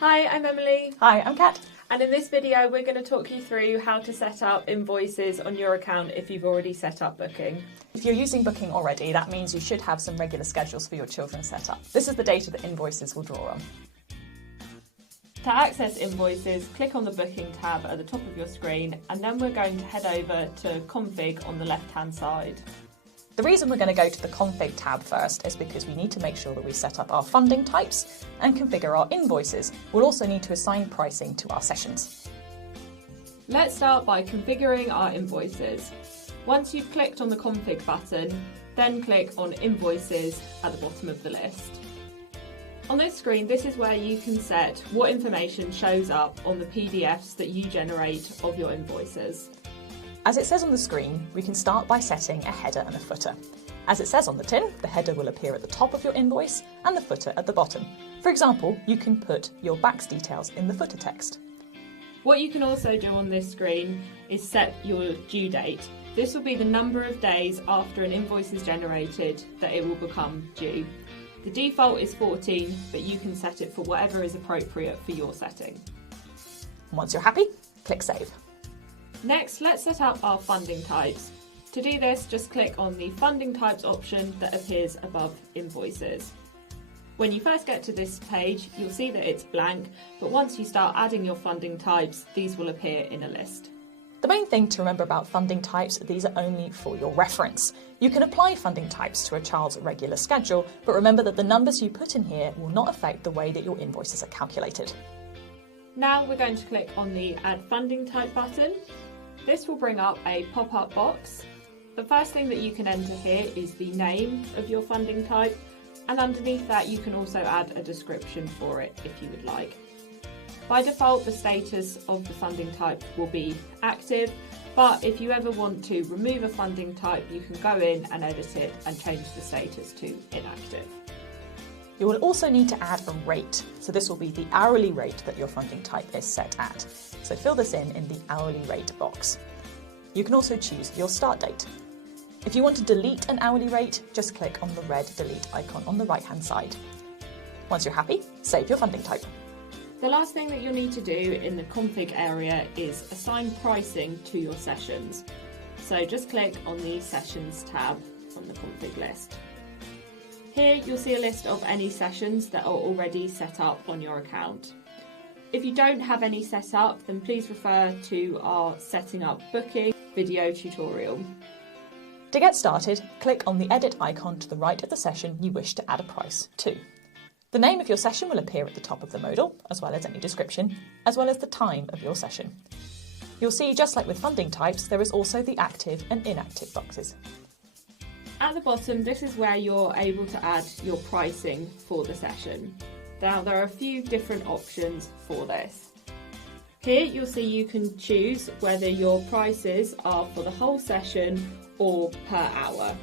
Hi, I'm Emily. Hi, I'm Kat. And in this video we're going to talk you through how to set up invoices on your account if you've already set up Booking. If you're using Booking already, that means you should have some regular schedules for your children set up. This is the data that Invoices will draw on. To access Invoices, click on the Booking tab at the top of your screen, and then we're going to head over to Config on the left-hand side. The reason we're going to go to the Config tab first is because we need to make sure that we set up our funding types and configure our invoices. We'll also need to assign pricing to our sessions. Let's start by configuring our invoices. Once you've clicked on the Config button, then click on Invoices at the bottom of the list. On this screen, this is where you can set what information shows up on the PDFs that you generate of your invoices. As it says on the screen, we can start by setting a header and a footer. As it says on the tin, the header will appear at the top of your invoice and the footer at the bottom. For example, you can put your BACS details in the footer text. What you can also do on this screen is set your due date. This will be the number of days after an invoice is generated that it will become due. The default is 14, but you can set it for whatever is appropriate for your setting. Once you're happy, click Save. Next, let's set up our funding types. To do this, just click on the Funding Types option that appears above Invoices. When you first get to this page, you'll see that it's blank, but once you start adding your funding types, these will appear in a list. The main thing to remember about funding types, these are only for your reference. You can apply funding types to a child's regular schedule, but remember that the numbers you put in here will not affect the way that your invoices are calculated. Now we're going to click on the Add Funding Type button. This will bring up a pop-up box. The first thing that you can enter here is the name of your funding type, and underneath that you can also add a description for it if you would like. By default, the status of the funding type will be active, but if you ever want to remove a funding type, you can go in and edit it and change the status to inactive. You will also need to add a rate, so this will be the hourly rate that your funding type is set at. So fill this in the hourly rate box. You can also choose your start date. If you want to delete an hourly rate, just click on the red delete icon on the right-hand side. Once you're happy, save your funding type. The last thing that you'll need to do in the config area is assign pricing to your sessions. So just click on the Sessions tab from the config list. Here you'll see a list of any sessions that are already set up on your account. If you don't have any set up, then please refer to our Setting Up Booking video tutorial. To get started, click on the edit icon to the right of the session you wish to add a price to. The name of your session will appear at the top of the modal, as well as any description, as well as the time of your session. You'll see, just like with funding types, there is also the active and inactive boxes. At the bottom, this is where you're able to add your pricing for the session. Now, there are a few different options for this. Here you'll see you can choose whether your prices are for the whole session or per hour.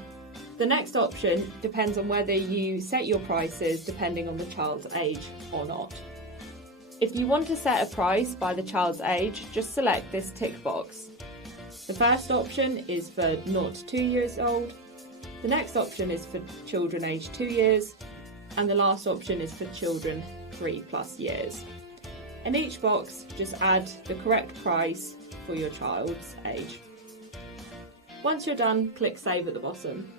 The next option depends on whether you set your prices depending on the child's age or not. If you want to set a price by the child's age, just select this tick box. The first option is for 0 to 2 years old. The next option is for children aged 2 years, and the last option is for children 3+ years. In each box, just add the correct price for your child's age. Once you're done, click Save at the bottom.